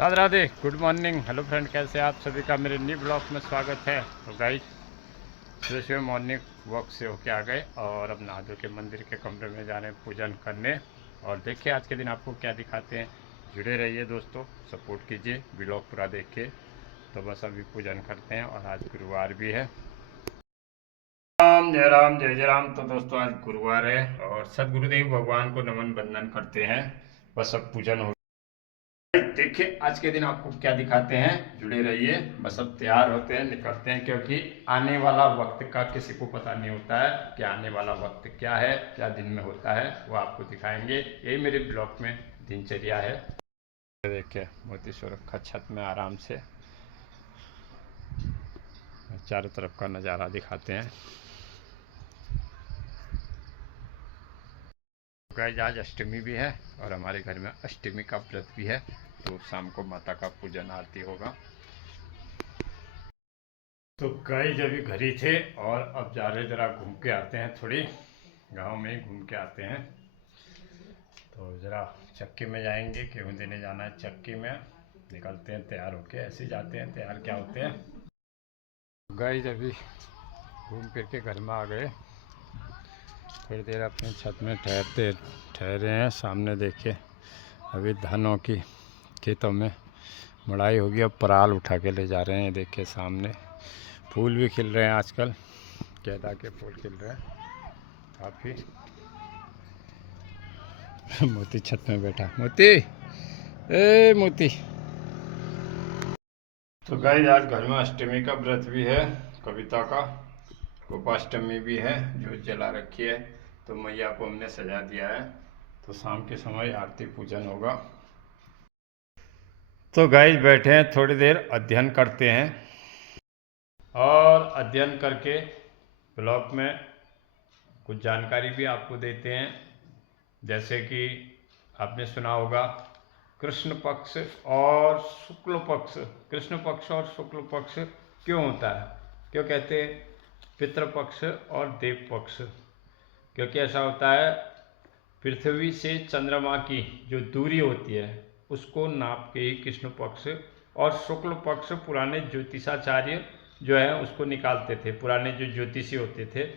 Radhe Radhe, good morning. Hello friend, कैसे आप सभी का मेरे न्यू ब्लॉग में स्वागत है। तो गाइस, सुबह सुबह मॉर्निंग वॉक से होके आ गए और अब नहा धो के मंदिर के कमरे में जा रहे हैं पूजन करने। और देखिए आज के दिन आपको क्या दिखाते हैं। जुड़े रहिए दोस्तों, सपोर्ट कीजिए, ब्लॉग पूरा देखिए। तो बस अभी पूजन करते हैं और आज गुरुवार भी है। राम जय राम, जय जय राम। तो दोस्तों आज गुरुवार है और सदगुरुदेव भगवान को नमन बंदन करते हैं। बस अब पूजन हो। देखिए आज के दिन आपको क्या दिखाते हैं, जुड़े रहिए। बस अब तैयार होते हैं, निकलते हैं, क्योंकि आने वाला वक्त का किसी को पता नहीं होता है कि आने वाला वक्त क्या है, क्या दिन में होता है, वो आपको दिखाएंगे। यही मेरे ब्लॉग में दिनचर्या है। देखिए मोती सुरक्षा छत में आराम से चारों तरफ का नज़ारा दिखाते हैं। गाइस आज अष्टमी भी है और हमारे घर में अष्टमी का व्रत भी है, तो शाम को माता का पूजन आरती होगा। तो गाइस अभी घर ही थे और अब जा रहे जरा घूम के आते हैं, थोड़ी गांव में ही घूम के आते हैं। तो ज़रा चक्की में जाएंगे, गेहूँ देने जाना है चक्की में। निकलते हैं तैयार होके, ऐसे ही जाते हैं, तैयार क्या होते हैं। गाइस अभी घूम फिर के घर में आ गए, थोड़ी देर अपनी छत में ठहरे हैं। सामने देखिए अभी धानों की खेतों में मड़ाई होगी, अब पराल उठा के ले जा रहे हैं। देखिए सामने फूल भी खिल रहे हैं आजकल, गेंदा के फूल खिल रहे हैं काफ़ी। मोती छत में बैठा, मोती ए मोती। तो गाइस आज घर में अष्टमी का व्रत भी है, कविता का गोपाष्टमी भी है जो जला रखी है। तो मैया को हमने सजा दिया है, तो शाम के समय आरती पूजन होगा। तो गाइस बैठे हैं, थोड़ी देर अध्ययन करते हैं और अध्ययन करके ब्लॉग में कुछ जानकारी भी आपको देते हैं। जैसे कि आपने सुना होगा कृष्ण पक्ष और शुक्ल पक्ष। कृष्ण पक्ष और शुक्ल पक्ष क्यों होता है, क्यों कहते हैं पितृपक्ष और देव पक्ष? क्योंकि ऐसा होता है, पृथ्वी से चंद्रमा की जो दूरी होती है उसको नाप के ही कृष्ण पक्ष और शुक्ल पक्ष पुराने ज्योतिषाचार्य जो है उसको निकालते थे। पुराने जो ज्योतिषी होते थे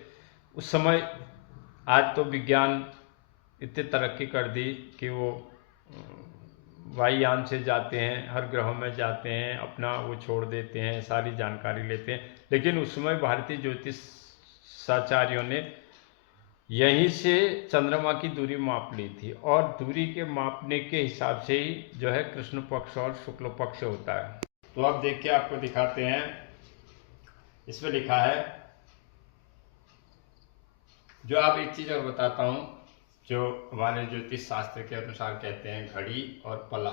उस समय, आज तो विज्ञान इतनी तरक्की कर दी कि वो वायुयान से जाते हैं, हर ग्रहों में जाते हैं, अपना वो छोड़ देते हैं, सारी जानकारी लेते हैं। लेकिन उस समय भारतीय ज्योतिषाचार्यों ने यहीं से चंद्रमा की दूरी माप ली थी और दूरी के मापने के हिसाब से ही जो है कृष्ण पक्ष और शुक्ल पक्ष होता है। तो अब देखिए आपको दिखाते हैं, इसमें लिखा है, जो आप एक चीज़ और बताता हूँ, जो हमारे ज्योतिष शास्त्र के अनुसार कहते हैं घड़ी और पला।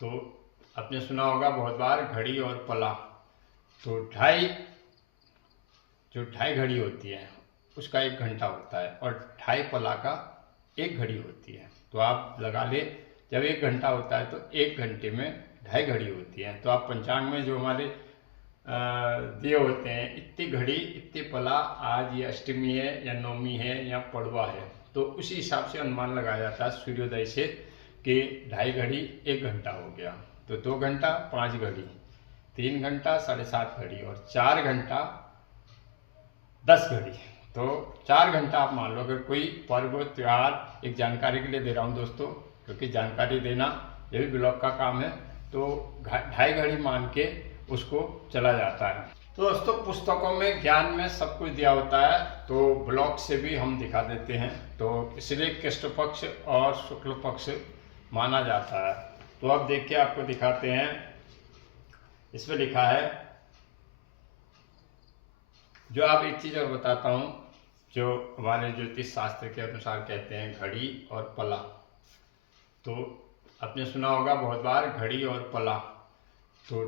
तो आपने सुना होगा बहुत बार घड़ी और पला। तो जो ढाई घड़ी होती है उसका 1 घंटा होता है और ढाई पला का 1 घड़ी होती है। तो आप लगा ले, जब 1 घंटा होता है तो 1 घंटे में ढाई घड़ी होती है। तो आप पंचांग में जो हमारे दिए होते हैं, इतनी घड़ी इतनी पला, आज ये अष्टमी है या नवमी है या पड़वा है, तो उसी हिसाब से अनुमान लगाया जाता है सूर्योदय से कि ढाई घड़ी 1 घंटा हो गया। तो 2 घंटा 5 घड़ी, 3 घंटा 7.5 घड़ी और 4 घंटा 10 घड़ी। तो 4 घंटा आप मान लो। अगर कोई पर्व त्योहार, एक जानकारी के लिए दे रहा हूँ दोस्तों, क्योंकि जानकारी देना ये भी ब्लॉग का काम है, तो ढाई घड़ी मान के उसको चला जाता है। तो दोस्तों पुस्तकों में ज्ञान में सब कुछ दिया होता है, तो ब्लॉग से भी हम दिखा देते हैं। तो इसलिए कृष्ण पक्ष और शुक्ल पक्ष माना जाता है। तो अब देखिए आपको दिखाते हैं, इसमें लिखा है, जो आप एक चीज़ और बताता हूँ, जो हमारे ज्योतिष शास्त्र के अनुसार कहते हैं घड़ी और पला। तो आपने सुना होगा बहुत बार घड़ी और पला। तो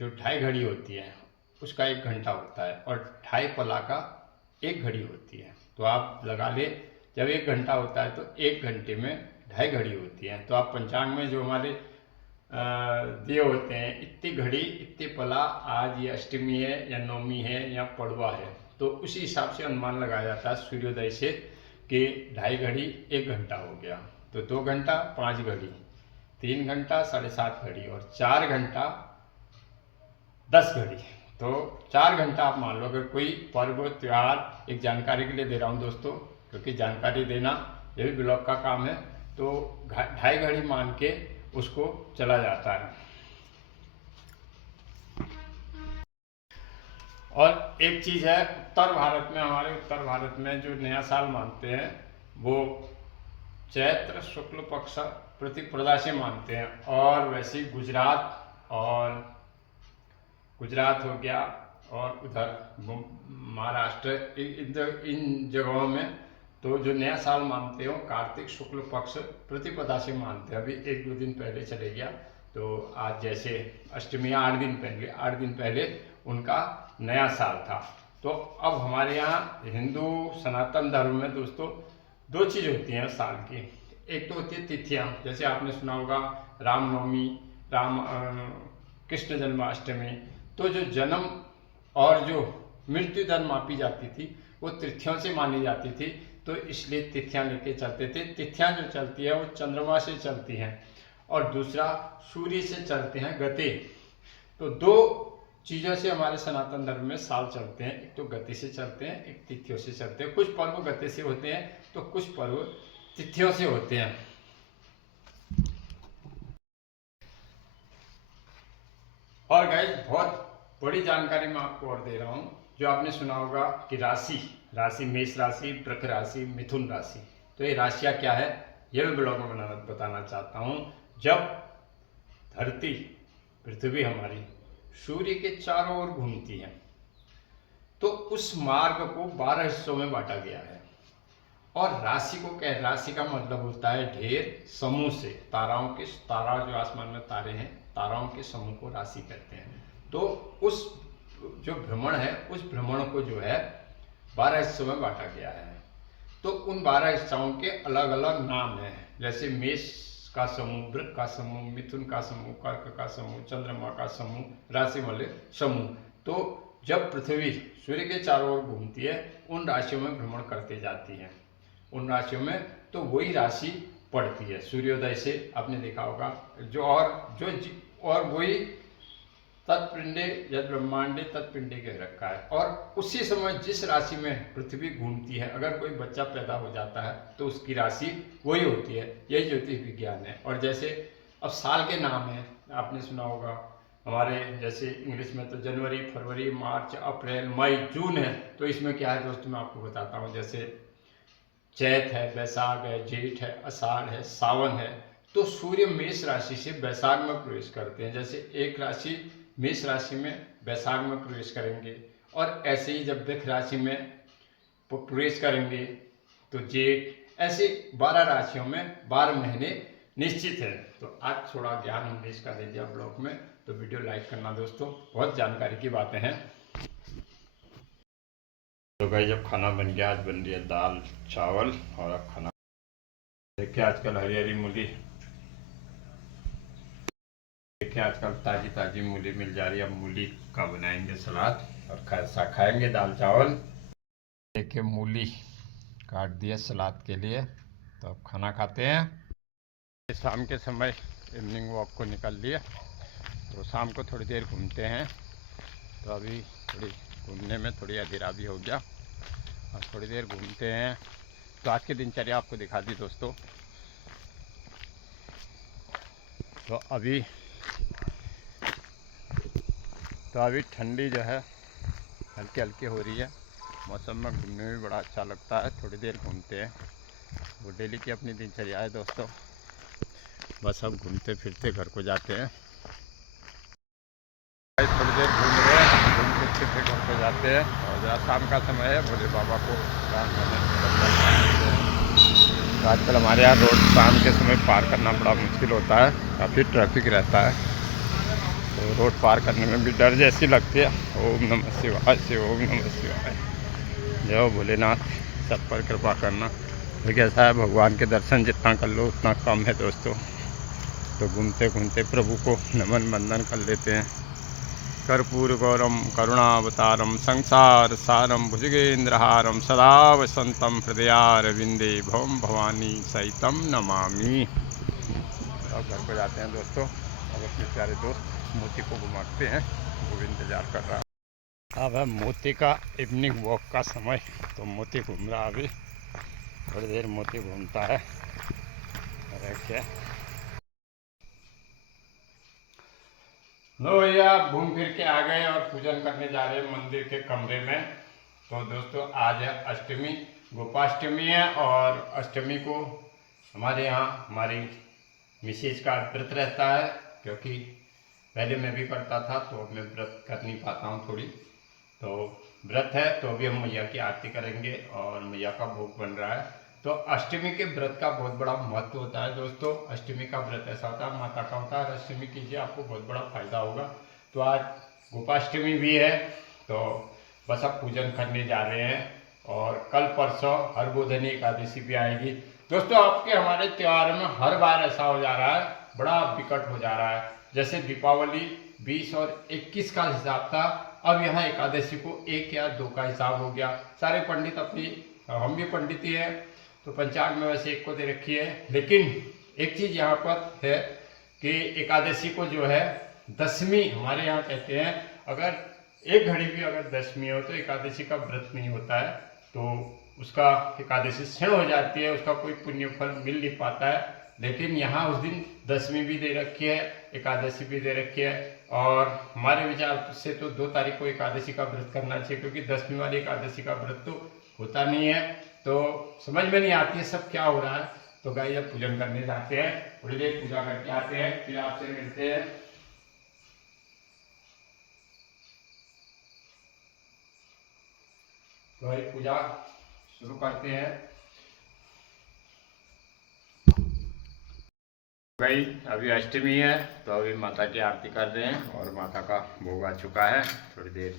जो ढाई घड़ी होती है उसका 1 घंटा होता है और ढाई पला का 1 घड़ी होती है। तो आप लगा ले, जब 1 घंटा होता है तो 1 घंटे में ढाई घड़ी होती है। तो आप पंचांग में जो हमारे दिए होते हैं, इतनी घड़ी इतनी पला, आज ये अष्टमी है या नवमी है या पड़वा है, तो उसी हिसाब से अनुमान लगाया जाता है सूर्योदय से कि ढाई घड़ी 1 घंटा हो गया। तो 2 घंटा 5 घड़ी, 3 घंटा 7.5 घड़ी और 4 घंटा 10 घड़ी। तो 4 घंटा आप मान लो। अगर कोई पर्व त्योहार, एक जानकारी के लिए दे रहा हूँ दोस्तों, क्योंकि जानकारी देना ये भी ब्लॉग का काम है, तो 2.5 घड़ी मान के उसको चला जाता है। और एक चीज़ है, उत्तर भारत में, हमारे उत्तर भारत में जो नया साल मानते हैं वो चैत्र शुक्ल पक्ष प्रतिपदा से मानते हैं। और वैसे ही गुजरात हो गया और उधर महाराष्ट्र, इन जगहों में तो जो नया साल मानते हो कार्तिक शुक्ल पक्ष प्रतिपदा से मानते हैं। अभी 1-2 दिन पहले चले गया, तो आज जैसे अष्टमी 8 दिन पहले उनका नया साल था। तो अब हमारे यहाँ हिंदू सनातन धर्म में दोस्तों 2 चीज़ होती हैं साल की। एक तो होती है तिथियाँ, जैसे आपने सुना होगा रामनवमी, कृष्ण जन्माष्टमी। तो जो जन्म और जो मृत्यु दर मापी जाती थी वो तिथियों से मानी जाती थी, तो इसलिए तिथियां लेके चलते थे। तिथियां जो चलती है वो चंद्रमा से चलती हैं और दूसरा सूर्य से चलते हैं गते। तो 2 चीज़ों से हमारे सनातन धर्म में साल चलते हैं, एक तो गति से चलते हैं, एक तिथियों से चलते हैं। कुछ पर्व गति से होते हैं तो कुछ पर्व तिथियों से होते हैं। और गाइस बहुत बड़ी जानकारी मैं आपको और दे रहा हूँ, जो आपने सुना होगा कि राशि मेष राशि, वृक राशि, मिथुन राशि। तो ये राशियाँ क्या है ये भी ब्लॉग में बताना चाहता हूँ। जब धरती पृथ्वी हमारी सूर्य के चारों ओर घूमती है तो उस मार्ग को 12 हिस्सों में बांटा गया है। और राशि का मतलब होता है ढेर, समूह से तारा जो आसमान में तारे हैं, ताराओं के समूह को राशि कहते हैं। तो उस जो भ्रमण है उस भ्रमण को जो है 12 हिस्सों में बांटा गया है। तो उन 12 हिस्सों के अलग अलग नाम हैं, जैसे मेष का समूह, वृक का समूह, मिथुन का समूह, कर्क का समूह, चंद्रमा का समूह, राशि वाले समूह। तो जब पृथ्वी सूर्य के चारों ओर घूमती है उन राशियों में भ्रमण करते जाती है, उन राशियों में तो वही राशि पड़ती है सूर्योदय से। आपने देखा होगा और वही तत्पिंडे यद ब्रह्मांडे तत्पिंडे कह रखा है। और उसी समय जिस राशि में पृथ्वी घूमती है, अगर कोई बच्चा पैदा हो जाता है तो उसकी राशि वही होती है। यही ज्योतिष विज्ञान है। और जैसे अब साल के नाम है, आपने सुना होगा हमारे जैसे इंग्लिश में तो जनवरी, फरवरी, मार्च, अप्रैल, मई, जून है। तो इसमें क्या है दोस्तों मैं आपको बताता हूँ, जैसे चैत है, बैसाख है, जेठ है, आषाढ़ है, सावन है। तो सूर्य मेष राशि से बैसाख में प्रवेश करते हैं। जैसे एक राशि मेष राशि में बैसाख में प्रवेश करेंगे और ऐसे ही जब वृष राशि में प्रवेश करेंगे तो जेठ, ऐसे 12 राशियों में 12 महीने निश्चित है। तो आज थोड़ा ज्ञान हमने इसका दे दिया ब्लॉग में, तो वीडियो लाइक करना दोस्तों, बहुत जानकारी की बातें हैं। तो भाई जब खाना बन गया, आज बन रही है दाल चावल। और अब खाना देखिए, आजकल हरी हरी मूली, देखिए आजकल ताजी ताजी मूली मिल जा रही है। अब मूली का बनाएंगे सलाद और खाएंगे दाल चावल। देखिए मूली काट दिया सलाद के लिए, तो अब खाना खाते हैं। शाम के समय इवनिंग वॉक को निकल लिए, तो शाम को थोड़ी देर घूमते हैं। तो अभी थोड़ी घूमने में थोड़ी अधीरा भी हो गया और थोड़ी देर घूमते हैं। तो आज की दिनचर्या आपको दिखा दी दोस्तों। तो अभी ठंडी जो है हल्की हल्की हो रही है। मौसम में घूमने में बड़ा अच्छा लगता है। थोड़ी देर घूमते हैं, वो डेली की अपनी दिनचर्या है दोस्तों। बस अब घूमते फिरते घर को जाते हैं। थोड़ी देर घूम रहे हैं, घूमते फिरते घर को जाते हैं। और जरा शाम का समय है, भोले बाबा को प्रणाम करने। तो आजकल हमारे यहाँ रोड शाम के समय पार करना बड़ा मुश्किल होता है, काफ़ी ट्रैफिक रहता है। तो रोड पार करने में भी डर जैसी लगती है। ओम नमः शिवाय, ओम नमः शिवाय। जय भोलेनाथ, सब पर कृपा करना। तो कैसा है, भगवान के दर्शन जितना कर लो उतना कम है दोस्तों। तो घूमते घूमते प्रभु को नमन बंदन कर लेते हैं। कर्पूर गौरम करुणावतारम संसार सारम भुजगेन्द्रहारम सदा वसंतम हृदयारविंदे भवम भवानी सहितम नमामि। अब अब घर को जाते हैं दोस्तों। अब अपने प्यारे दोस्त मोती को घुमाते हैं, वो भी इंतज़ार कर रहा है। अब है मोती का इवनिंग वॉक का समय, तो मोती घूम रहा अभी, थोड़ी देर मोती घूमता है। अरे क्या लो भैया, घूम फिर के आ गए और पूजन करने जा रहे हैं मंदिर के कमरे में। तो दोस्तों आज है अष्टमी, गोपाष्टमी है, और अष्टमी को हमारे यहाँ हमारी मिसेज का व्रत रहता है, क्योंकि पहले मैं भी करता था तो अब मैं व्रत कर नहीं पाता हूँ थोड़ी, तो व्रत है। तो अभी हम मैया की आरती करेंगे और मैया का भोग बन रहा है। तो अष्टमी के व्रत का बहुत बड़ा महत्व होता है दोस्तों। अष्टमी का व्रत ऐसा होता है, माता का होता है, अष्टमी कीजिए आपको बहुत बड़ा फायदा होगा। तो आज गोपाष्टमी भी है, तो बस अब पूजन करने जा रहे हैं। और कल परसों हरगोधनी एकादशी भी आएगी दोस्तों। आपके हमारे त्यौहार में हर बार ऐसा हो जा रहा है, बड़ा विकट हो जा रहा है। जैसे दीपावली 20 और 21 का हिसाब था, अब यहाँ एकादशी को 1 या 2 का हिसाब हो गया। सारे पंडित अपनी, हम भी पंडित ही हैं, तो पंचांग में वैसे 1 को दे रखी है। लेकिन एक चीज़ यहाँ पर है कि एकादशी को जो है दशमी हमारे यहाँ कहते हैं। अगर एक घड़ी भी अगर दशमी हो तो एकादशी का व्रत नहीं होता है, तो उसका एकादशी क्षीण हो जाती है, उसका कोई पुण्य फल मिल नहीं पाता है। लेकिन यहाँ उस दिन दशमी भी दे रखी है, एकादशी भी दे रखी है। और हमारे विचार से तो 2 तारीख को एकादशी का व्रत करना चाहिए, क्योंकि दशमी वाली एकादशी का व्रत तो होता नहीं है। तो समझ में नहीं आती है सब क्या हो रहा है। तो गाइस अब पूजन करने जाते हैं, थोड़ी देर पूजा करके आते हैं, फिर आपसे मिलते हैं। तो भाई पूजा शुरू करते हैं। भाई अभी अष्टमी है, तो अभी माता की आरती कर रहे हैं और माता का भोग आ चुका है। थोड़ी देर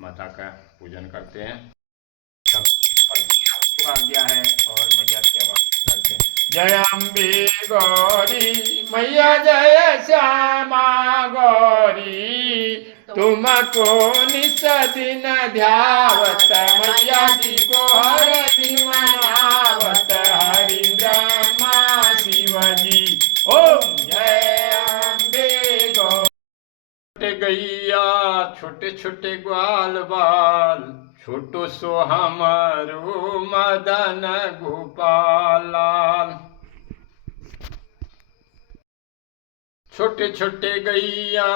माता का पूजन करते हैं, आ गया है, और मैया की आवाज करते हैं। जय अम्बे गौरी मैया, जय श्यामा गौरी, तुमको निस दिन ध्यावत, मैया जी को हर दिन मनावत, हरि ब्रह्मा शिव जी, ओम जय अम्बे गौरी। छोटे गैया छोटे छोटे ग्वाल बाल, छोटो सो हमारो मदन गोपाल लाल। छोटे छोटे गैया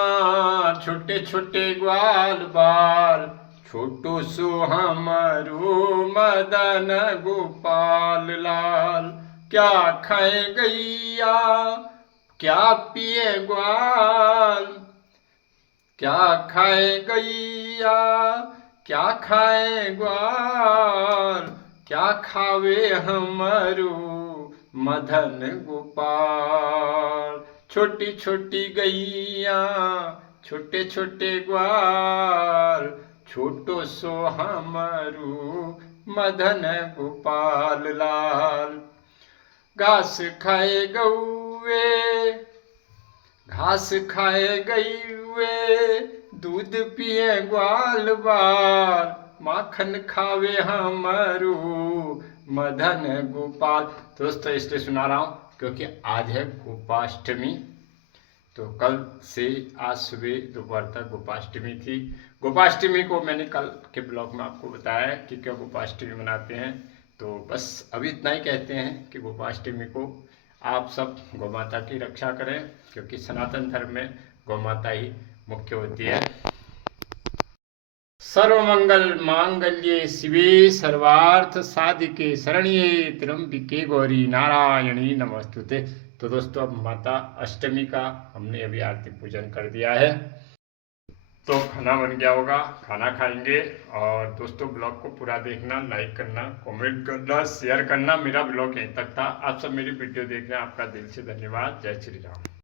छोटे छोटे ग्वाल बाल, छोटो सो हमारो मदन गोपाल लाल। क्या खाए गैया क्या पिए ग्वाल, क्या खाए गैया क्या खाए ग्वाल, क्या खावे हमारो मदन गोपाल। छोटी छोटी गैया छोटे छोटे ग्वाल, छोटो सो हमारो मदन गोपाल लाल। घास खाए गौवे घास खाए गईवे, दूध पिए ग्वाल बाल, माखन खावे हमारो मदन गोपाल। दोस्तों इसलिए सुना रहा हूँ क्योंकि आज है गोपाष्टमी। तो कल से आज सुबह दोपहर तक गोपाष्टमी थी। गोपाष्टमी को मैंने कल के ब्लॉग में आपको बताया कि क्यों गोपाष्टमी मनाते हैं। तो बस अभी इतना ही कहते हैं कि गोपाष्टमी को आप सब गौ माता की रक्षा करें, क्योंकि सनातन धर्म में गौ माता ही मुख्य होती है। सर्वमंगल मांगल्ये शिवे सर्वार्थ साधिके शरण्ये त्र्यंबिके गौरी नारायणी नमस्तुते। तो दोस्तों अब माता अष्टमी का हमने अभी आरती पूजन कर दिया है, तो खाना बन गया होगा, खाना खाएंगे। और दोस्तों ब्लॉग को पूरा देखना, लाइक करना, कमेंट करना, शेयर करना। मेरा ब्लॉग यहीं तक था। आप सब मेरी वीडियो देख रहे हैं, आपका दिल से धन्यवाद। जय श्री राम।